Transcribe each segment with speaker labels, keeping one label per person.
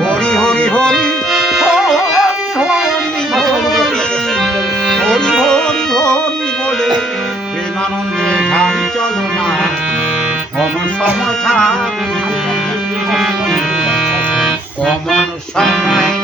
Speaker 1: হরি হরি হরি হরি হরি হরি বলে প্রেমানন্দে ধান চলো না কমন সময় কমন সময়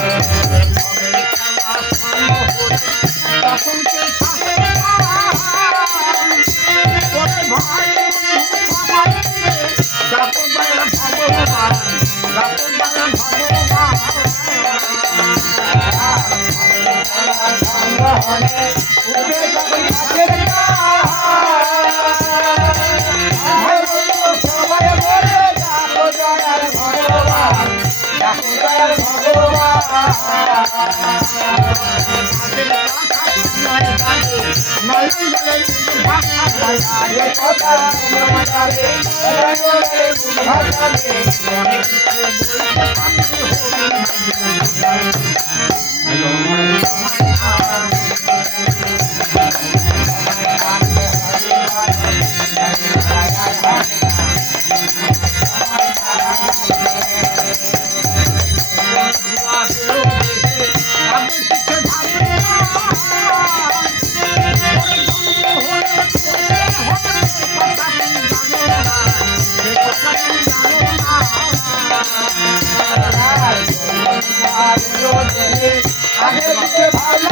Speaker 1: Thank
Speaker 2: you. Thank you. আগে
Speaker 1: ভালো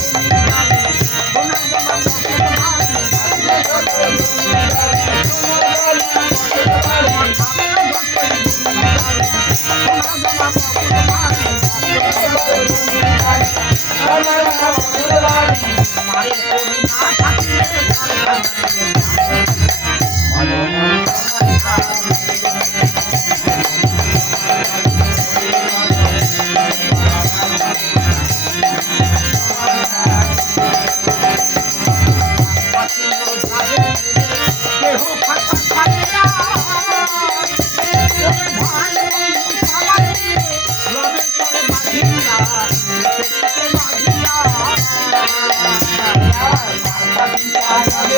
Speaker 1: Thank you.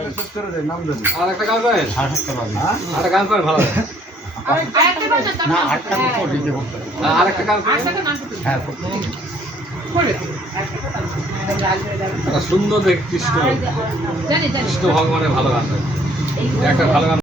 Speaker 2: আর একটা গান করেন?
Speaker 3: আর
Speaker 1: গান।
Speaker 3: করেন
Speaker 1: ভালো
Speaker 3: হ্যাঁ।
Speaker 2: আর একটা গান করেন।
Speaker 1: হ্যাঁ
Speaker 3: হয়ে।
Speaker 2: একটা সুন্দর কৃষ্ণ। কৃষ্ণ ভগবানের ভালো গান। একটা ভালো গান